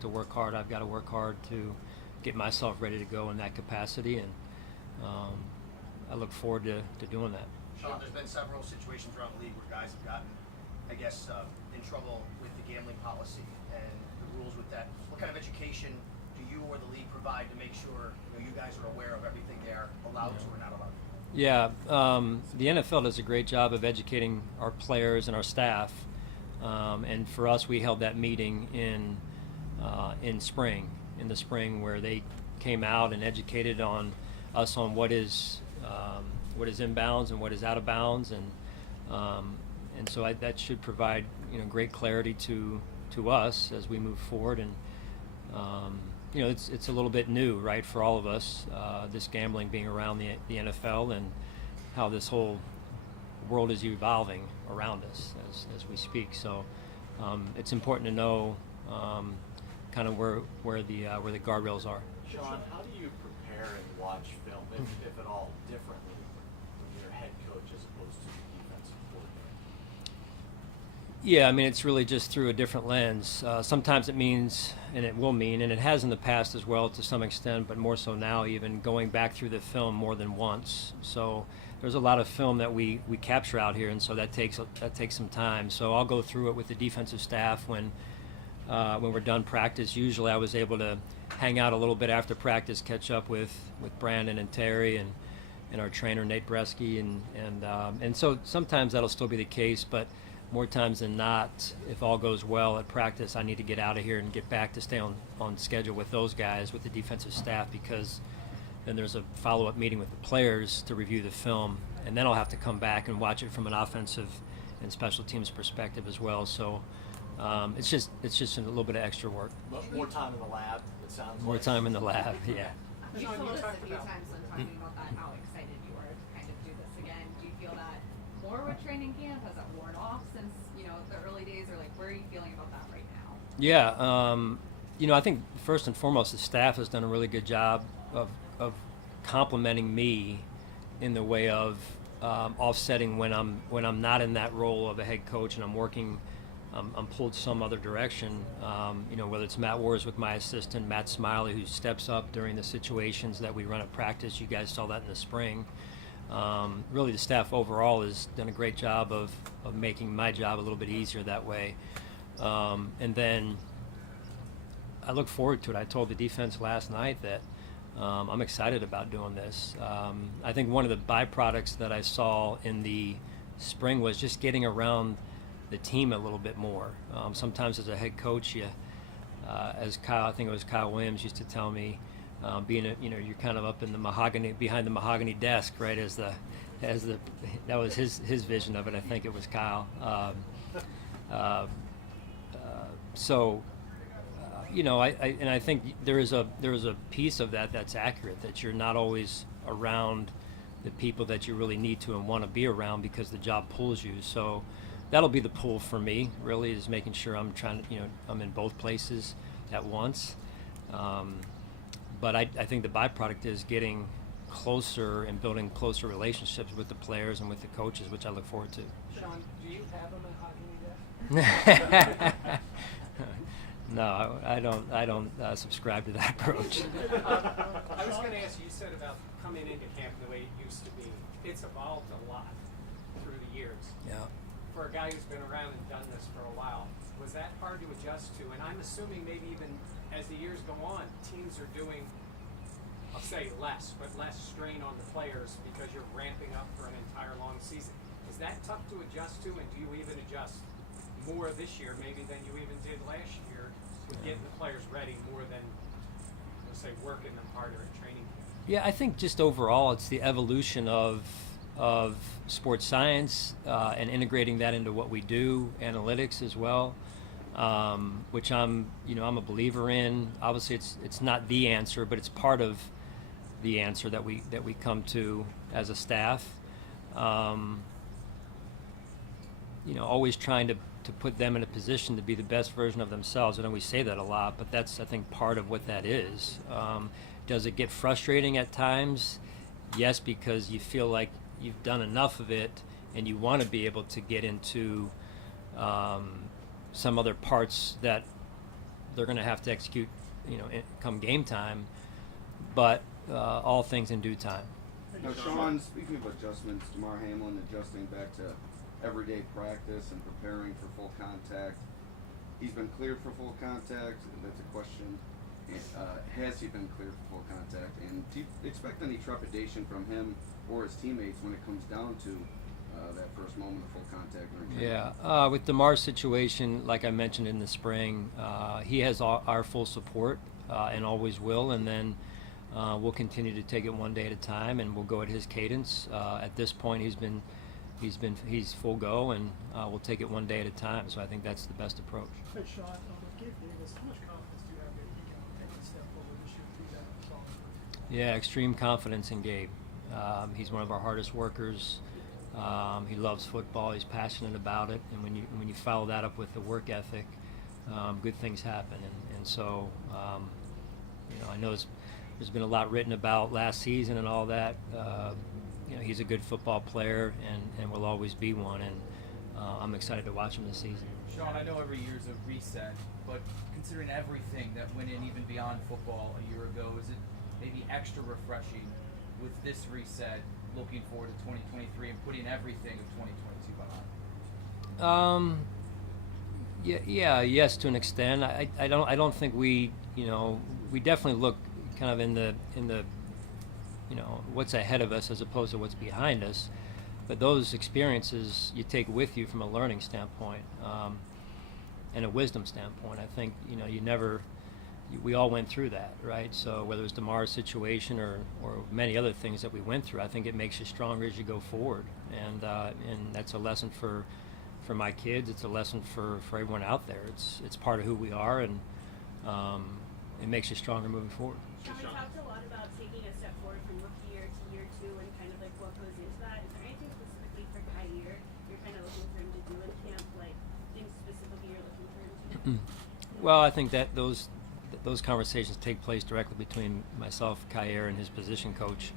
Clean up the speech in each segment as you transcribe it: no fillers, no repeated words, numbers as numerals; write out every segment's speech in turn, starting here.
to work hard, I've got to work hard to get myself ready to go in that capacity, and I look forward to doing that. Sean, there's been several situations around the league where guys have gotten, I guess, in trouble with the gambling policy and the rules with that. What kind of education do you or the league provide to make sure you guys are aware of everything they are allowed to or not allowed to? Yeah, the NFL does a great job of educating our players and our staff, and for us, we held that meeting in the spring, where they came out and educated us on what is inbounds and what is out of bounds, and so that should provide great clarity to us as we move forward. And it's a little bit new, right, for all of us, this gambling being around the NFL, and how this whole world is evolving around us as we speak. So it's important to know kind of where the guardrails are. Sean, how do you prepare and watch film, if at all, differently when you're head coach as opposed to the defensive coordinator? Yeah, I mean, it's really just through a different lens. Sometimes it means, and it will mean, and it has in the past as well to some extent, but more so now, even going back through the film more than once. So there's a lot of film that we capture out here, and so that takes some time. So I'll go through it with the defensive staff when we're done practice. Usually I was able to hang out a little bit after practice, catch up with Brandon and Terry and our trainer Nate Bresky, and so sometimes that'll still be the case, but more times than not, if all goes well at practice, I need to get out of here and get back to stay on schedule with those guys, with the defensive staff, because then there's a follow-up meeting with the players to review the film, and then I'll have to come back and watch it from an offensive and special teams perspective as well. So it's just a little bit of extra work. More time in the lab, it sounds like. More time in the lab, yeah. You told us a few times when talking about that how excited you were to kind of do this again. Do you feel that more with training camp? Has that worn off since the early days, or like where are you feeling about that right now? Yeah, I think first and foremost, the staff has done a really good job of complimenting me in the way of offsetting when I'm not in that role of a head coach and I'm working. I'm pulled some other direction, whether it's Matt Wars with my assistant, Matt Smiley, who steps up during the situations that we run at practice. You guys saw that in the spring. Really, the staff overall has done a great job of making my job a little bit easier that way. And then I look forward to it. I told the defense last night that I'm excited about doing this. I think one of the byproducts that I saw in the spring was just getting around the team a little bit more. Sometimes as a head coach, as I think it was Kyle Williams used to tell me, you're kind of up in the behind the mahogany desk, right? That was his vision of it. I think it was Kyle. I think there is a piece of that that's accurate, that you're not always around the people that you really need to and want to be around because the job pulls you. So that'll be the pull for me, really, is making sure I'm I'm in both places at once. But I think the byproduct is getting closer and building closer relationships with the players and with the coaches, which I look forward to. Sean, do you have a mahogany desk? No, I don't subscribe to that approach. I was going to ask you said about coming into camp the way it used to be. It's evolved a lot through the years. Yeah. For a guy who's been around and done this for a while, was that hard to adjust to? And I'm assuming maybe even as the years go on, teams are doing, I'll say less, but less strain on the players because you're ramping up for an entire long season. Is that tough to adjust to, and do you even adjust more this year maybe than you even did last year with getting the players ready more than, let's say, working them harder in training camp? Yeah, I think just overall it's the evolution of sports science and integrating that into what we do, analytics as well, which I'm a believer in. Obviously, it's not the answer, but it's part of the answer that we come to as a staff. Always trying to put them in a position to be the best version of themselves. I know we say that a lot, but that's, I think, part of what that is. Does it get frustrating at times? Yes, because you feel like you've done enough of it and you want to be able to get into some other parts that they're going to have to execute, come game time, but all things in due time. Now, Sean, speaking of adjustments, DeMar Hamlin adjusting back to everyday practice and preparing for full contact. He's been cleared for full contact, and that's a question. Has he been cleared for full contact? And do you expect any trepidation from him or his teammates when it comes down to that first moment of full contact? Yeah, with DeMar's situation, like I mentioned in the spring, he has our full support and always will, and then we'll continue to take it one day at a time, and we'll go at his cadence. At this point, he's full go, and we'll take it one day at a time. So I think that's the best approach. Hey, Sean, with Gabe Davis, how much confidence do you have that he can take a step forward this year through that song? Yeah, extreme confidence in Gabe. He's one of our hardest workers. He loves football. He's passionate about it, and when you follow that up with the work ethic, good things happen. And so, I know there's been a lot written about last season and all that. He's a good football player and will always be one. And I'm excited to watch him this season. Sean, I know every year's a reset, but considering everything that went in even beyond football a year ago, is it maybe extra refreshing with this reset, looking forward to 2023 and putting everything of 2022 behind? Yes, to an extent. I don't think we definitely look kind of in the what's ahead of us as opposed to what's behind us. But those experiences you take with you from a learning standpoint and a wisdom standpoint. I think we all went through that, right? So whether it's DeMar's situation or many other things that we went through, I think it makes you stronger as you go forward. And that's a lesson for my kids. It's a lesson for everyone out there. It's part of who we are, and it makes you stronger moving forward. Sean, we talked a lot about taking a step forward from rookie year to year two and kind of like what goes into that. Is there anything specifically for Kyer you're kind of looking for him to do in camp, like things specifically you're looking for him to do? Well, I think that those conversations take place directly between myself, Kyer, and his position coach.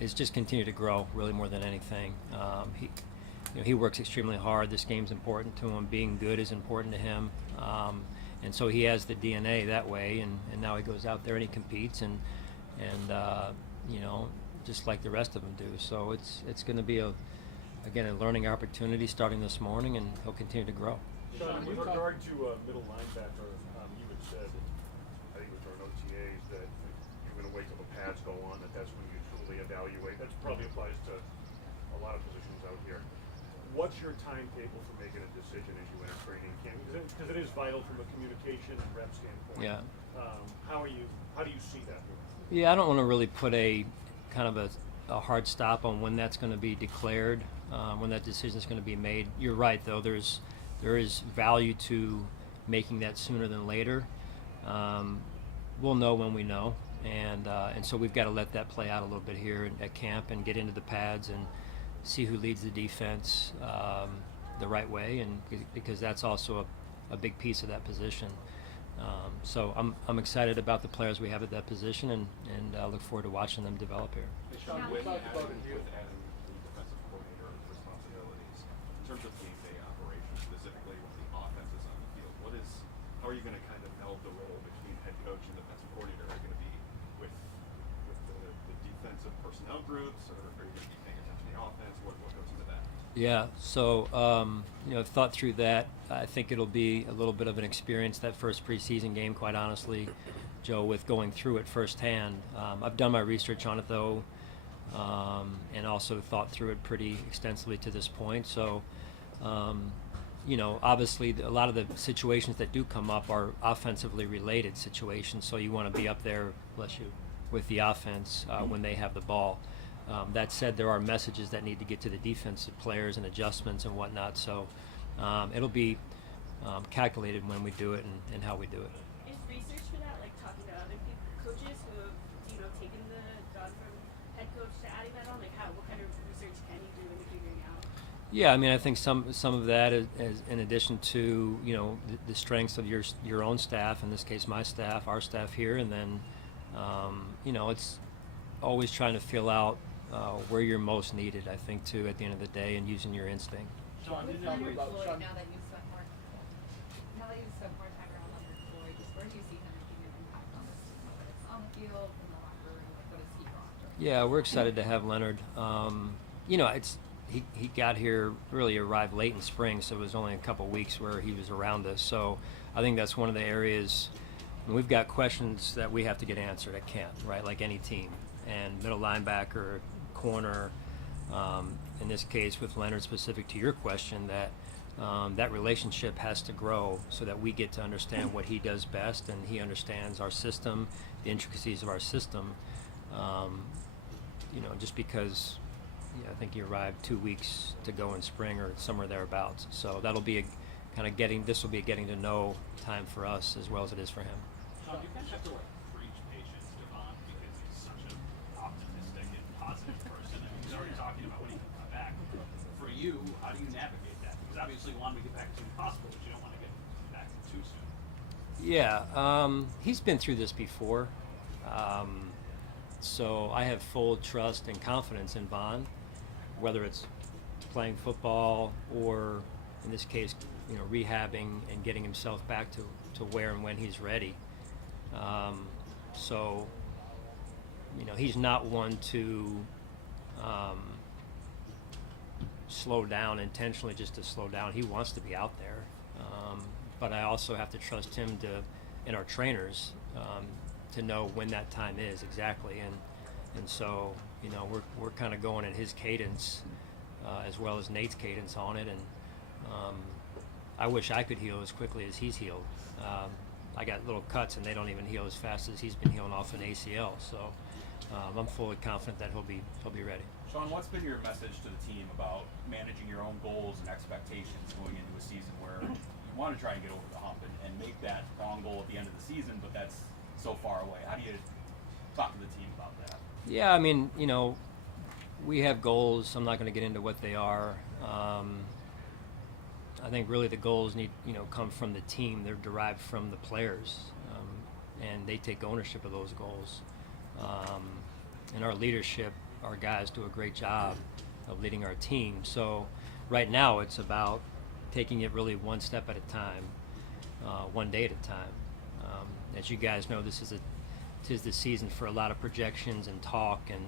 Is just continue to grow, really, more than anything. He works extremely hard. This game's important to him. Being good is important to him. And so he has the DNA that way, and now he goes out there and he competes, and just like the rest of them do. So it's going to be a learning opportunity starting this morning, and he'll continue to grow. Sean, with regard to middle linebacker, you had said, I think it was during OTAs, that you're going to wait till the pads go on, that's when you truly evaluate. That probably applies to a lot of positions out here. What's your timetable for making a decision as you enter training camp? Because it is vital from a communication and rep standpoint. Yeah. How do you see that? Yeah, I don't want to really put a kind of a hard stop on when that's going to be declared, when that decision is going to be made. You're right, though. There is value to making that sooner than later. We'll know when we know, and so we've got to let that play out a little bit here at camp and get into the pads and see who leads the defense the right way, and because that's also a big piece of that position. So I'm excited about the players we have at that position, and I look forward to watching them develop here. Hey, Sean, with adding the defensive coordinator responsibilities, in terms of game-day operations, specifically when the offense is on the field, how are you going to kind of meld the role between head coach and defensive coordinator? Are you going to be with the defensive personnel groups, or are you going to be paying attention to the offense? What goes into that? Yeah, so I've thought through that. I think it'll be a little bit of an experience, that first preseason game, quite honestly, Joe, with going through it firsthand. I've done my research on it, though, and also thought through it pretty extensively to this point. So, obviously a lot of the situations that do come up are offensively related situations, so you want to be up there, bless you, with the offense when they have the ball. That said, there are messages that need to get to the defensive players and adjustments and whatnot, so it'll be calculated when we do it and how we do it. Is research for that, like talking to other coaches who have, taken the job from head coach to adding that on? Like what kind of research can you do in figuring out? Yeah, I mean, I think some of that is in addition to the strengths of your own staff, in this case my staff, our staff here, and then it's always trying to fill out where you're most needed, I think, too, at the end of the day, and using your instinct. Sean, What's did you on your about Floyd Sean? now that you've spent more time around Leonard? do you see him making an impact on this team, whether it's on the field, in the locker room, like what does he brought to it? Yeah, we're excited to have Leonard. You know, he got here, really arrived late in spring, so it was only a couple weeks where he was around us. So I think that's one of the areas, and we've got questions that we have to get answered at camp, right, like any team. And middle linebacker, corner, in this case with Leonard, specific to your question, that that relationship has to grow so that we get to understand what he does best, and he understands our system, the intricacies of our system. You know, just because I think he arrived 2 weeks to go in spring or somewhere thereabouts. So that'll be a kind of this will be a getting to know time for us as well as it is for him. Sean, you guys have to preach patience to Vaughn because he's such an optimistic and positive person. I mean, he's already talking about when he can come back. For you, how do you navigate that? Because obviously you want him to get back as soon as possible, but you don't want to get back too soon. Yeah, he's been through this before. So I have full trust and confidence in Vaughn, whether it's playing football or, in this case, rehabbing and getting himself back to where and when he's ready. So, he's not one to slow down intentionally just to slow down. He wants to be out there. But I also have to trust him and our trainers to know when that time is exactly. And so, we're kind of going at his cadence as well as Nate's cadence on it. And I wish I could heal as quickly as he's healed. I got little cuts and they don't even heal as fast as he's been healing off an ACL. So I'm fully confident that he'll be ready. Sean, what's been your message to the team about managing your own goals and expectations going into a season where you want to try and get over the hump and make that wrong goal at the end of the season, but that's so far away? How do you talk to the team about that? Yeah, I mean, we have goals. I'm not going to get into what they are. I think really the goals need, come from the team. They're derived from the players, and they take ownership of those goals. And our leadership, our guys do a great job of leading our team. So right now it's about taking it really one step at a time, one day at a time. As you guys know, tis the season for a lot of projections and talk, and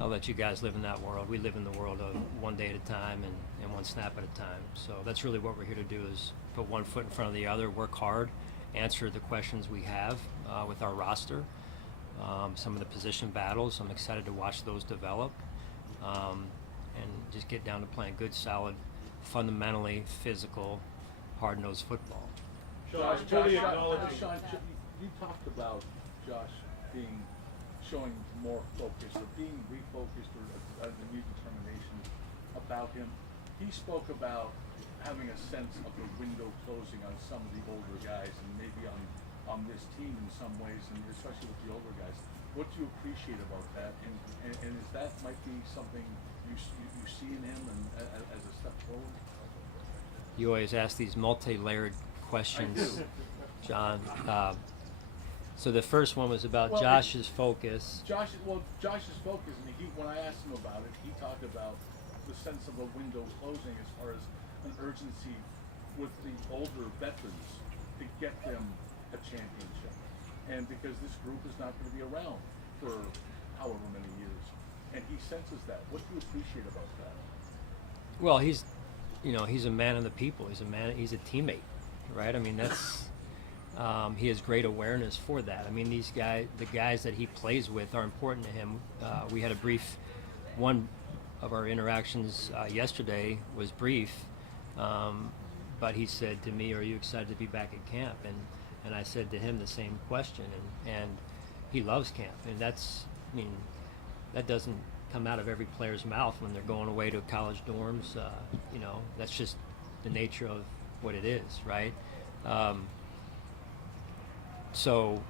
I'll let you guys live in that world. We live in the world of one day at a time and one snap at a time. So that's really what we're here to do, is put one foot in front of the other, work hard, answer the questions we have with our roster, some of the position battles. I'm excited to watch those develop, and just get down to playing good, solid, fundamentally physical, hard-nosed football. Josh, Sean, acknowledging. you talked about Josh showing more focus or being refocused or a new determination about him. He spoke about having a sense of the window closing on some of the older guys and maybe on this team in some ways, and especially with the older guys. What do you appreciate about that? And is that might be something you see in him and as a step forward? You always ask these multi-layered questions, John. So the first one was about Josh's focus. Josh's focus. I mean, when I asked him about it, he talked about the sense of a window closing as far as an urgency with the older veterans to get them a championship, and because this group is not going to be around for however many years, and he senses that. What do you appreciate about that? Well, he's a man of the people. He's a teammate, right? I mean, that's he has great awareness for that. I mean, the guys that he plays with are important to him. We had one of our interactions yesterday was brief, but he said to me, "Are you excited to be back at camp?" And I said to him the same question, and he loves camp, and that doesn't come out of every player's mouth when they're going away to college dorms. That's just the nature of what it is, right? So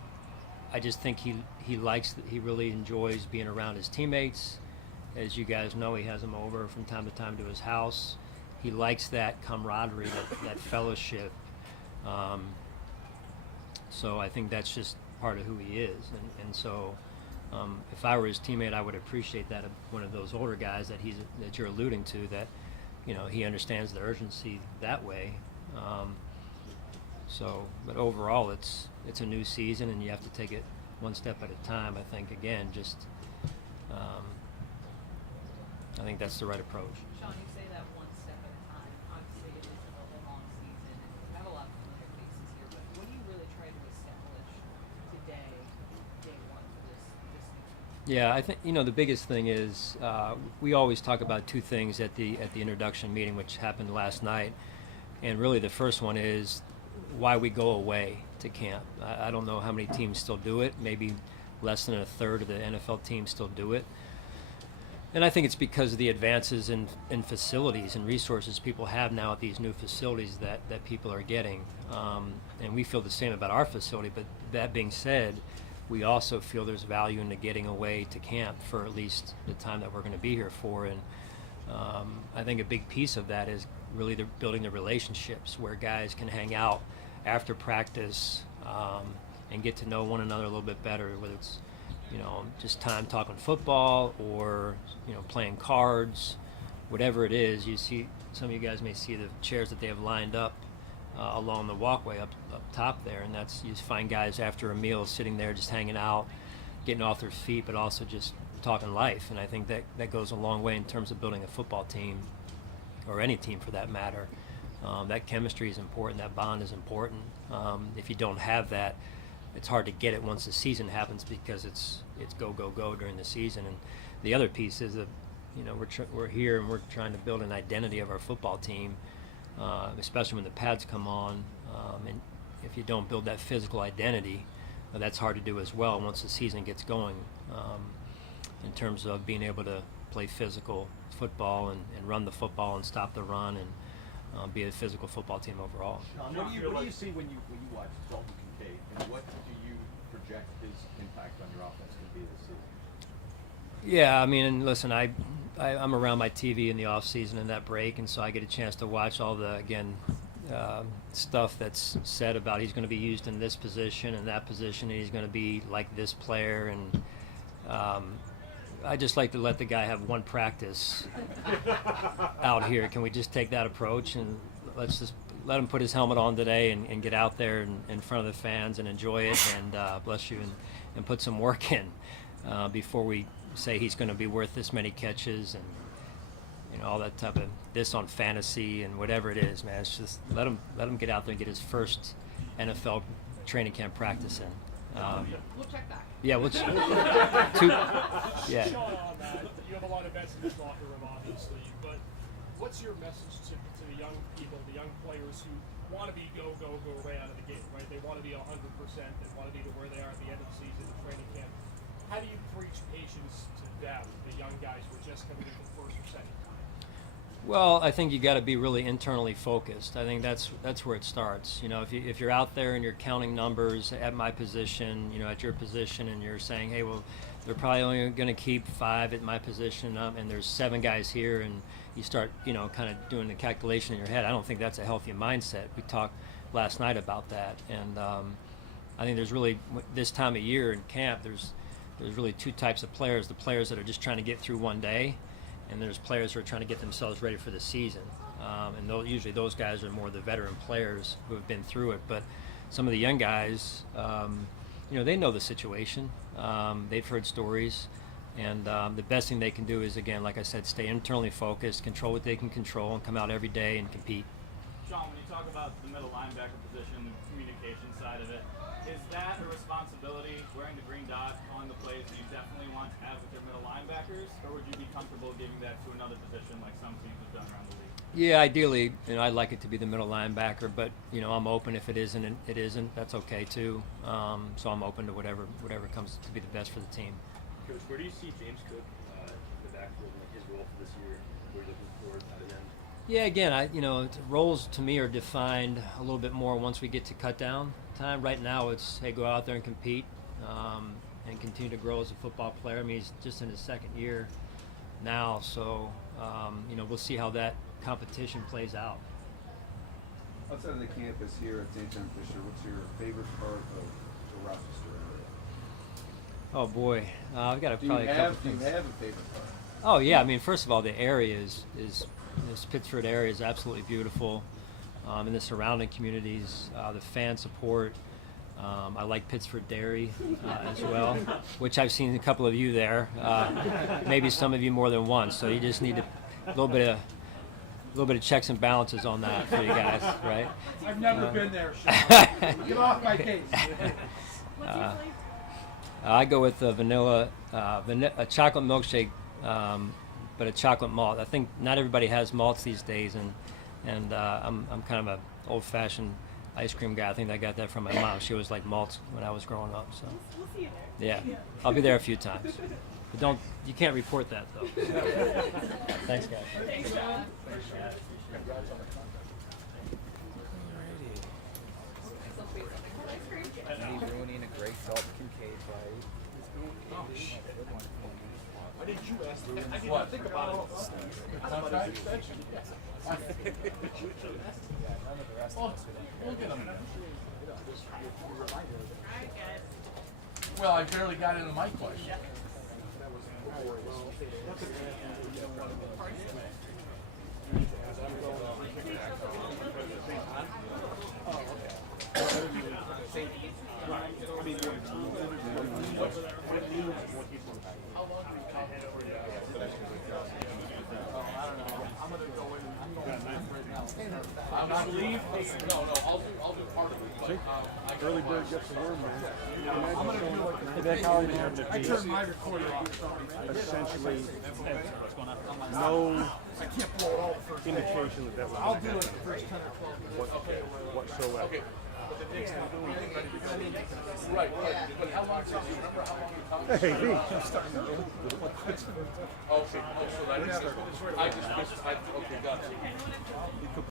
I just think he really enjoys being around his teammates. As you guys know, he has them over from time to time to his house. He likes that camaraderie, that fellowship. So I think that's just part of who he is. And so if I were his teammate, I would appreciate that of one of those older guys that you're alluding to, that he understands the urgency that way. So, but overall, it's a new season, and you have to take it one step at a time. I think again, just I think that's the right approach. Sean, you say that one step at a time. Obviously, it is a long season, and we have a lot of familiar faces here. But what do you really try to establish today, day one for this season? Yeah, I think the biggest thing is we always talk about two things at the introduction meeting, which happened last night, and really the first one is why we go away to camp. I don't know how many teams still do it. Maybe less than a third of the NFL teams still do it. And I think it's because of the advances in facilities and resources people have now at these new facilities that people are getting. And we feel the same about our facility. But that being said, we also feel there's value into getting away to camp for at least the time that we're going to be here for. And I think a big piece of that is really building the relationships where guys can hang out after practice and get to know one another a little bit better, whether it's just time talking football or playing cards, whatever it is. You see, some of you guys may see the chairs that they have lined up along the walkway up top there, and that's, you just find guys after a meal sitting there just hanging out, getting off their feet, but also just talking life. And I think that goes a long way in terms of building a football team, or any team for that matter. That chemistry is important, that bond is important. If you don't have that, it's hard to get it once the season happens, because it's go during the season. And the other piece is that we're here and we're trying to build an identity of our football team, especially when the pads come on. And if you don't build that physical identity, that's hard to do as well once the season gets going. In terms of being able to play physical football and run the football and stop the run and be a physical football team overall. Sean, what do you see when you watch Dalton Kincaid, and what do you project his impact on your offense going to be this season? Yeah, I mean, and listen, I'm around my TV in the off season and that break, and so I get a chance to watch all the stuff that's said about he's going to be used in this position and that position, and he's going to be like this player, and I just like to let the guy have one practice out here. Can we just take that approach, and let's just let him put his helmet on today and get out there in front of the fans and enjoy it, and bless you, and put some work in before we say he's going to be worth this many catches and all that type of this on fantasy and whatever it is, man. It's just let him get out there and get his first NFL training camp practice in. We'll check back. Yeah, Sean, you have a lot of vets in this locker room, obviously, but what's your message to the young people, the young players who want to be go right out of the gate, right? They want to be 100%, they want to be to where they are at the end of the season, the training camp. How do you preach patience to them, the young guys who are just coming in for the first or second time? Well, I think you got to be really internally focused. I think that's where it starts. If you're out there and you're counting numbers at my position, at your position, and you're saying, hey, well, they're probably only going to keep 5 at my position, and there's 7 guys here, and you start, kind of doing the calculation in your head. I don't think that's a healthy mindset. We talked last night about that, and I think there's really, this time of year in camp, there's really 2 types of players: the players that are just trying to get through one day, and there's players who are trying to get themselves ready for the season. And usually those guys are more the veteran players who have been through it. But some of the young guys, they know the situation. They've heard stories. And the best thing they can do is, again, like I said, stay internally focused, control what they can control, and come out every day and compete. Sean, when you talk about the middle linebacker position, the communication side of it, is that a responsibility, wearing the green dot on the plays, that you definitely want to have with your middle linebackers, or would you be comfortable giving that to another position like some teams have done around the league? Yeah, ideally, I'd like it to be the middle linebacker, but I'm open. If it isn't, it isn't. That's okay too. So I'm open to whatever comes to be the best for the team. Coach, where do you see James Cook in the backfield, like his role for this year? Where are you looking forward to the end? Yeah, again, roles to me are defined a little bit more once we get to cut down time. Right now, it's, hey, go out there and compete and continue to grow as a football player. I mean, he's just in his second year now, so we'll see how that competition plays out. Outside of the campus here at St. John Fisher, what's your favorite part of the Rochester area? Oh boy, I've got Do you have a favorite part? Oh yeah, I mean, first of all, the area is Pittsford area is absolutely beautiful. in the surrounding communities, the fan support. I like Pittsford Dairy as well, which I've seen a couple of you there, maybe some of you more than once. So you just need a little bit of checks and balances on that for you guys, right? I've never been there, Sean. Get off my case. What's your flavor? I go with a a chocolate milkshake, but a chocolate malt. I think not everybody has malts these days, and I'm kind of an old-fashioned ice cream guy. I think I got that from my mom. She was like malts when I was growing up. So We'll see you there. yeah, I'll be there a few times. But you can't report that though. Thanks, guys. Thanks, Sean. Ruining a great Dalton Kincaid fight. Oh shit. Why didn't you ask me? I did What? not think about it. Contract extension? We'll get him. Alright, guys. Well, I barely got into my question. I'm not leave. No, I'll do part of it. But, Early bird gets the worm, man. I'm gonna do That column had to I be turned my recorder off. essentially no I can't blow it all the first indication that that was I'll gonna do it happen the first 10 or 12 minutes. whatsoever. Okay. Right, but how long, do you remember how long you talked? Hey, V. Oh, so that is, I just missed, okay, got it.